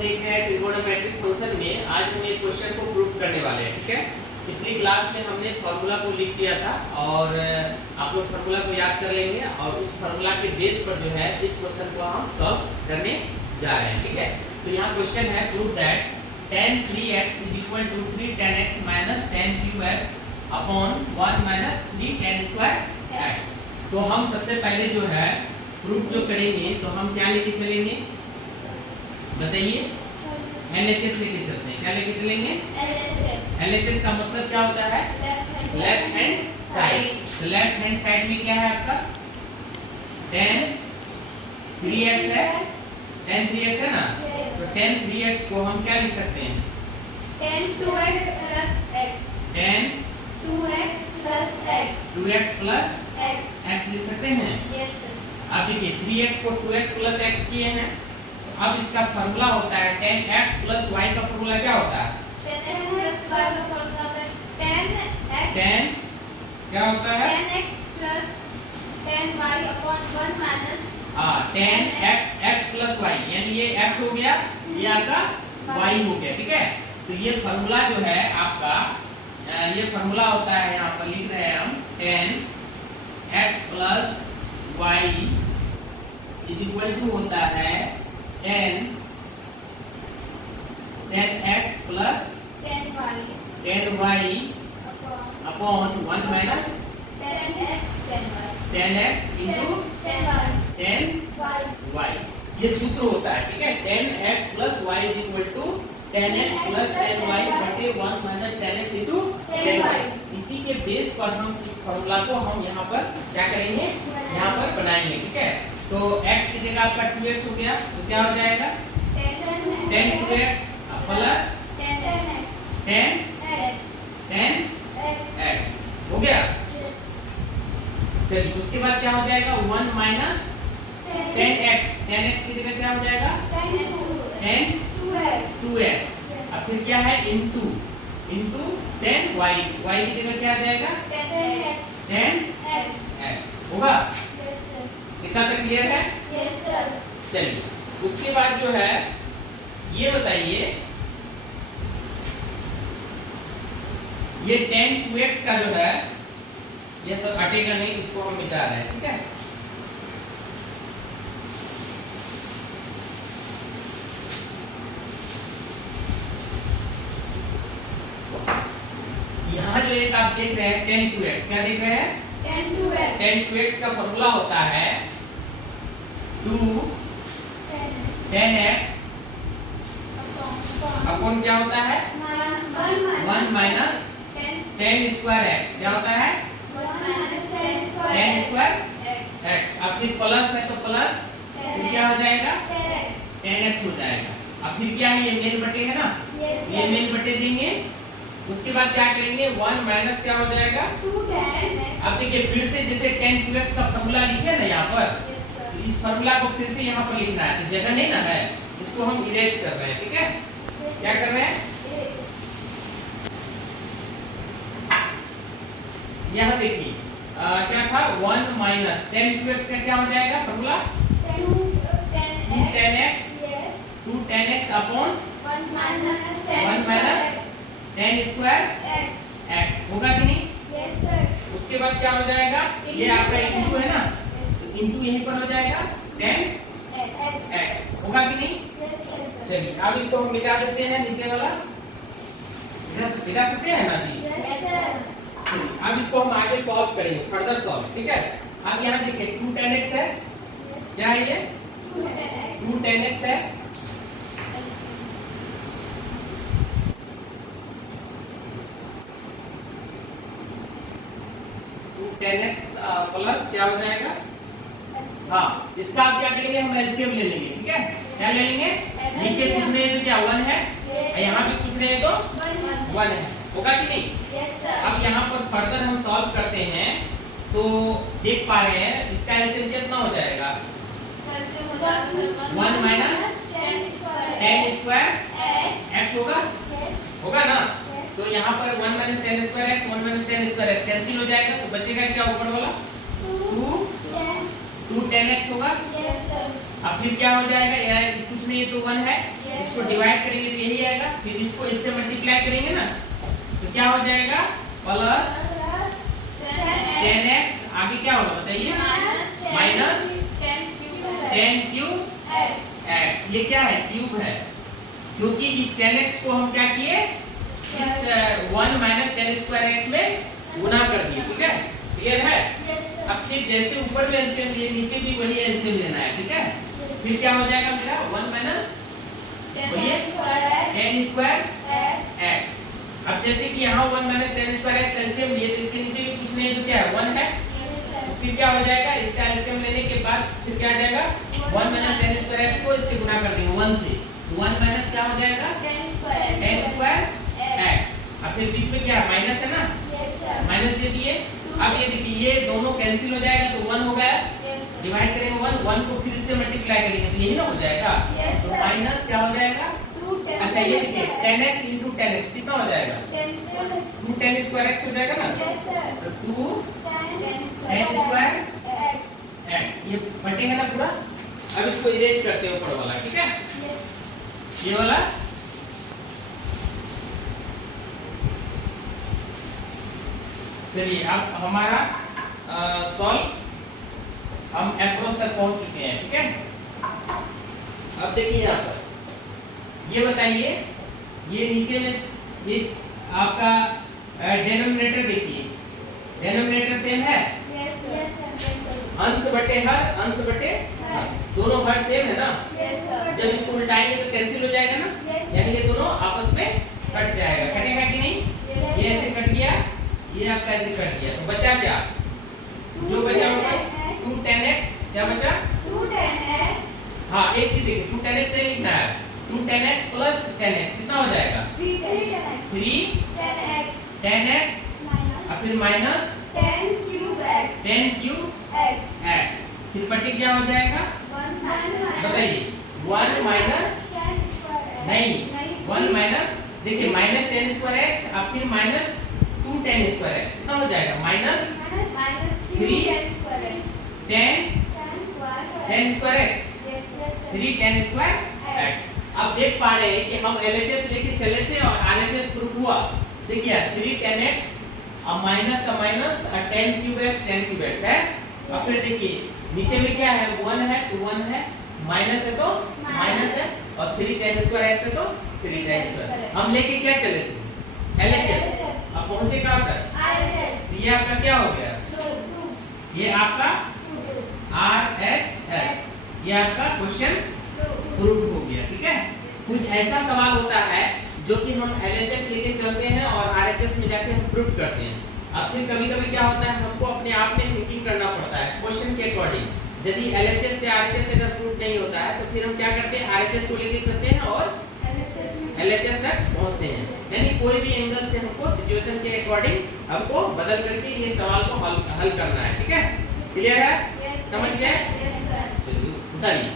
देख रहे हैं ट्रिगोनोमेट्रिक फंक्शन में। आज हम एक क्वेश्चन को प्रूव करने वाले हैं, ठीक है। पिछली क्लास में हमने फार्मूला को लिख दिया था और आप लोग फार्मूला को याद कर लेंगे और उस फार्मूला के बेस पर जो है इस क्वेश्चन को हम सॉल्व करने जा रहे हैं, ठीक है। तो यहाँ क्वेश्चन है prove that tan 3x is equal to 3 tan x minus tan cube x upon 1 minus 3 tan square x। तो हम सबसे पहले जो है प्रूफ जो करेंगे तो हम क्या लेके चलेंगे बताइए? LHS लेके चलते हैं। क्या लेके चलेंगे? LHS का मतलब क्या होता है? Left hand side. तो लेफ्ट हैंड साइड में क्या है आपका? tan 3x है। tan 3x है ना? तो tan 3x को हम क्या लिख सकते हैं? tan 2x plus x। tan 2x plus x। 2x plus x लिख सकते हैं। Yes sir। अब देखिए 3x को 2x plus x किए हैं। अब इसका फार्मूला होता है tan x plus y का फार्मूला क्या होता है? tan x plus y का फार्मूला होता है tan x। tan क्या होता है? tan x plus tan y upon 1 minus tan x plus y, यानी ये x हो गया, ये आपका y हो गया, ठीक है। तो ये फार्मूला जो है आपका ये फार्मूला होता है, यहाँ पर लिख रहे हैं हम tan x plus y is equal to होता है tan x plus tan y upon 1 minus tan x tan x into tan y। ये सूत्र होता है, ठीक है। tan x plus y is equal to tan x plus tan y बटे 1 minus tan x into tan y। इसी के base पर हम इस फार्मूला को हम यहाँ पर क्या करेंगे? यहाँ पर बनाएंगे, ठीक है। तो x की जगह आपका 2x हो गया, तो क्या हो जाएगा? tan 2x plus tan x हो गया। चलिए उसके बाद क्या हो जाएगा? 1 minus tan x की जगह क्या हो जाएगा? tan 2x। अब फिर क्या है? इनटू tan y की जगह क्या आ जाएगा? tan x होगा। इतना तक क्लियर है? चलिए उसके बाद जो है ये बताइए, ये tan 2x का जो है ये तो हटेगा नहीं, इसको हम मिटा रहे हैं, ठीक है। यहाँ जो एक आप देख रहे हैं tan 2x, क्या देख रहे हैं? tan 2x का फॉर्मूला होता है 2 tan x अपॉन क्या होता है? 1 minus tan square x। क्या होता है? tan square x। अब फिर प्लस है तो प्लस फिर क्या हो जाएगा? tan x हो जाएगा। अब फिर क्या है? ये मेल बटे है ना, ये मेल बटे देंगे। उसके बाद क्या करेंगे? 1 माइनस क्या हो जाएगा? अब देखिए फिर से जैसे tan 2x का फार्मूला लिखे ना यहाँ पर, तो इस फार्मूला को फिर से यहाँ पर लिखना है, तो जगह नहीं ना है, इसको हम इरेज कर रहे हैं, ठीक है। क्या कर रहे हैं? यहाँ देखिए क्या था? 1 माइनस tan 2x का क्या हो जाएगा formula? 2 tan x upon 1 minus tan square x होगा कि नहीं? उसके बाद क्या हो जाएगा? ये आपका इनटू है ना, तो इनटू यहीं पर हो जाएगा tan x होगा कि नहीं? चलिए अब इसको हम मिटा देते हैं, नीचे वाला मिटा सकते हैं ना जी? चलिए अब इसको हम आगे सॉल्व करेंगे, फर्दर सॉल्व, ठीक है। अब यहाँ देखिए 2 tan x है, क्या है ये? 2 tan x है। 2 tan x प्लस क्या हो जाएगा? हाँ, इसका आप क्या करेंगे? हम एलसीएम ले लेंगे, ठीक है। क्या ले लेंगे? नीचे कुछ नहीं है तो क्या 1 है, यहाँ भी कुछ नहीं है तो 1 है, होगा कि नहीं? अब यहाँ पर फर्दर हम सॉल्व करते हैं तो देख पा रहे हैं इसका एलसीएम कितना हो जाएगा? 1 माइनस tan स्क्वायर x होगा ना। तो यहाँ पर 1 minus tan square x 1 minus tan square x cancel हो जाएगा, तो बचेगा क्या ऊपर वाला? 2 tan x होगा। अब फिर क्या हो जाएगा? यहाँ कुछ नहीं है तो 1 है, इसको डिवाइड करेंगे तो यही आएगा, फिर इसको इससे मल्टीप्लाई करेंगे ना तो क्या हो जाएगा प्लस 10x, आगे क्या होगा बताइए, माइनस 10 क्यूब x, ये क्या है क्यूब है, क्योंकि इस 10x को हम क्या किए इस 1 माइनस 10 स्क्वायर x में गुना कर दिए, ठीक है, क्लियर है। अब फिर जैसे ऊपर में एलसीएम लिए नीचे भी वही एलसीएम लेना है, ठीक है, फिर क्या हो जाएगा मेरा 1 माइनस 10 स्क्वायर x। अब जैसे कि यहाँ 1 माइनस 10 स्क्वायर x एलसीएम लिए तो इसके नीचे भी कुछ नहीं है तो क्या है 1 है, तो फिर क्या हो जाएगा इसका एलसीएम लेने के बाद फिर क्या आ जाएगा 1 माइनस 10 स्क्वायर x को इससे गुना कर देंगे 1 से, 1 माइनस क्या हो जाएगा 10 स्क्वायर x। अब फिर बीच में क्या माइनस है ना, माइनस दे दिए। अब ये देखिए ये दोनों कैंसिल हो जाएगा तो 1 हो गया, डिवाइड करेंगे 1 को फिर इससे मल्टीप्लाई करेंगे तो यही ना हो जाएगा, तो माइनस क्या हो जाएगा, अच्छा ये देखिए 10x into 10x कितना हो जाएगा 2 10 स्क्वायर x हो जाएगा ना, तो 2 10 स्क्वायर x ये बटेगा ना पूरा। अब इसको इरेज करते हैं ऊपर वाला, ठीक है, ये वाला चलिए अब हमारा सॉल्व हम अप्रोच तक पहुंच चुके हैं, ठीक है। अब देखिए यहाँ पर ये बताइए ये नीचे में ये आपका डेनोमिनेटर देखिए, डेनोमिनेटर सेम है, अंश बटे हर, अंश बटे दोनों हर सेम है ना, जब इसको उल्टाएंगे तो कैंसिल हो जाएगा ना, यानी ये दोनों आपस में कट जाएगा, कटेगा कि नहीं, ये ऐसे कट गया ये आपका ऐसे कट गया, तो बचा क्या, जो बचा होगा 2 10x, क्या बचा 2 10x, हाँ एक चीज देखिए 2 10x नहीं लिखना है, 2 10x प्लस 10x कितना हो जाएगा 3 10x और फिर माइनस 10 क्यूब x, फिर बटे क्या हो जाएगा बताइए 1 माइनस नहीं 1 माइनस देखिए माइनस 10 स्क्वायर x और फिर माइनस 2 10 स्क्वायर x कितना हो जाएगा minus 3 10 square x 3 10 square x। अब देख पा रहे हैं कि हम LHS लेके चले थे और RHS प्रूफ हुआ, देखिए 3 10x और माइनस का माइनस और 10 क्यूब x है, और फिर देखिए नीचे में क्या है 1 है तो 1 है, माइनस है तो माइनस है, और 3 10 स्क्वायर x है तो 3 10 स्क्वायर। हम लेके क्या चले थे LHS, अब पहुंचे कहां तक, ये आपका क्या हो गया, ये आपका RHS, ये आपका क्वेश्चन प्रूव हो गया, ठीक है। कुछ ऐसा सवाल होता है जो कि हम LHS लेके चलते हैं और RHS में जाके हम प्रूव करते हैं। अब फिर कभी-कभी क्या होता है हमको अपने आप में थिंकिंग करना पड़ता है क्वेश्चन के अकॉर्डिंग। यदि LHS से RHS अगर प्रूव नहीं होता है तो फिर हम क्या करते हैं RHS को लेके चलते हैं और LHS तक पहुंचते हैं, यानी कोई भी एंगल से हमको सिचुएशन के अकॉर्डिंग हमको बदल करके ये सवाल को हल करना है, ठीक है, क्लियर है, समझ गए, चलिए उठाइए।